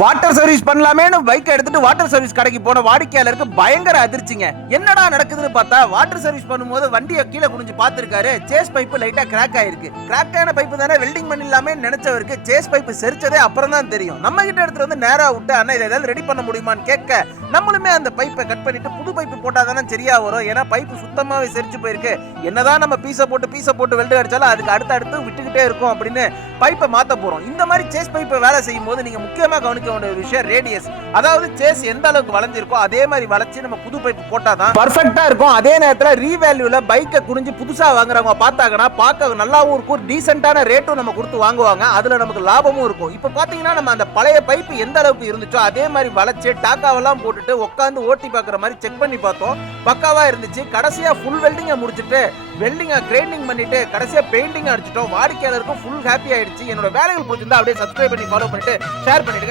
Water service பண்ணலாமேன்னு bike எடுத்துட்டு water service கடைக்கு போன வாடிக்கையாளருக்கு பயங்கர அதிர்ச்சிங்க. என்னடா நடக்குதுன்னு பார்த்தா வாட்டர் சர்வீஸ் பண்ணும்போது வண்டியை கீழே குனிஞ்சு பார்த்திருக்காரு. சேஸ் பைப்பு லைட்டா கிராக் ஆயிருக்கு. கிராக் ஆன பைப்பு தானே வெல்டிங் பண்ணிடலாமே நினைச்சவருக்கு சேஸ் பைப்பு செரிச்சதே அப்புறம் தான் தெரியும். நம்ம கிட்ட எடுத்துட்டு வந்து நேரா விட்டு அண்ணா இதை ஏதாவது ரெடி பண்ண முடியுமான்னு கேட்க நம்மளுமே அந்த பைப்பை கட் பண்ணிட்டு புது பைப்பு போட்டா தானே சரியா வரும். ஏன்னா பைப்பு சுத்தமாவே செரிச்சு போயிருக்கு. என்னதான் நம்ம பீஸை போட்டு வெல்டு அடிச்சாலும் அதுக்கு அடுத்து விட்டுக்கிட்டே இருக்கும் அப்படின்னு பைப்பை மாத்த போறோம். இந்த மாதிரி சேஸ் பைப்பை வேலை செய்யும் போது நீங்க முக்கியமா கவனிக்க வேண்டிய விஷயம் ரேடியஸ். அதாவது சேஸ் எந்த அளவுக்கு வளைஞ்சிருக்கோ அதே மாதிரி வளைச்சு நம்ம புது பைப்பு போட்டாதான் பர்ஃபெக்ட்டா இருக்கும். அதே நேரத்துல ரீவேல்யூல பைக்கை குனிஞ்சு புதுசா வாங்குறவங்க பார்த்தாங்கன்னா பார்க்க நல்லாவும் இருக்கும், டீசென்ட்டான ரேட்டும் நம்ம கொடுத்து வாங்குவாங்க. அதுல நமக்கு லாபமும் இருக்கும். இப்ப பாத்தீங்கன்னா நம்ம அந்த பழைய பைப்பு எந்த அளவுக்கு இருந்துச்சோ அதே மாதிரி வளைச்சு டாக்காவெல்லாம் போட்டுட்டு உட்காந்து ஓட்டி பார்க்குற மாதிரி செக் பண்ணி பார்த்தோம். பக்காவா இருந்துச்சு. கடைசியா ஃபுல் வெல்டிங்கை முடிச்சுட்டு வெல்டிங்கை கிரைண்டிங் பண்ணிட்டு கடைசியா பெயிண்டிங் அடிச்சிட்டோம். வாடிக்கையாளருக்கும் ஃபுல் ஹாப்பி ஆயிடுச்சு. என்னோட வேலைகள் பிடிச்சிருந்தா அப்படியே சப்ஸ்கிரைப் பண்ணி ஃபாலோ பண்ணிட்டு ஷேர் பண்ணிட்டு